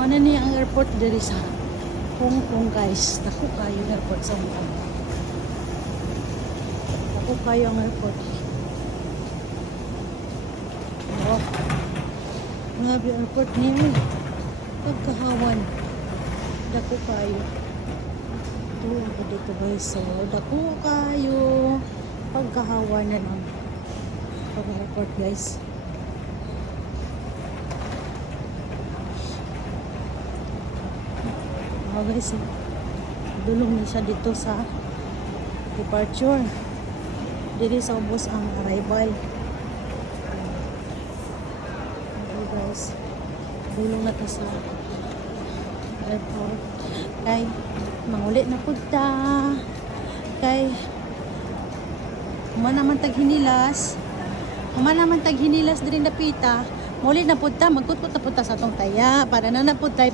Ano ni ang airport diri sa Hong Kong, guys. Dako kayo ang airport sa Hong Kong. Dako kayo ang airport. Oh. Ngabi airport niya. Pagkahawan. Dako kayo. Ito ako dito, guys. So, dako kayo. Pagkahawan na lang. Pag-airport, guys. Oh, guys, dulong na siya dito sa departure. Dili sa ubos ang arrival. Okay, guys, dulong na to sa airport. Kay mangulit na punta. Kay naman taghinilas. Naman taghinilas din napita. Muli na punta, magkutkut na punta sa atong taya para nanapod tayo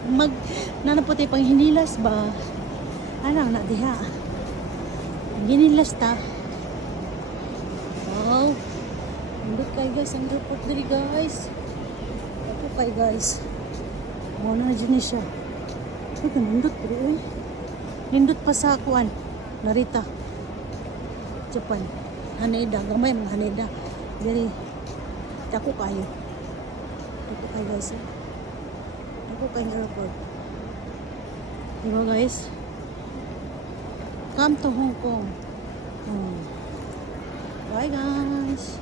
nanapod tayo pang hinilas ba. Ano na diha. Hinilas ta. Wow. Nandot kayo, guys, ang airport diri, guys. Ako kayo, guys. Muna na dyan siya. Ay, nandot diri, eh. Nindot pa sa kuan. Narita. Japan. Haneda, gamay mga Haneda. Diri. Ako kayo. Ito kayo, guys. Ako kayo airport. Diba, guys? Come to Hong Kong. Bye, guys.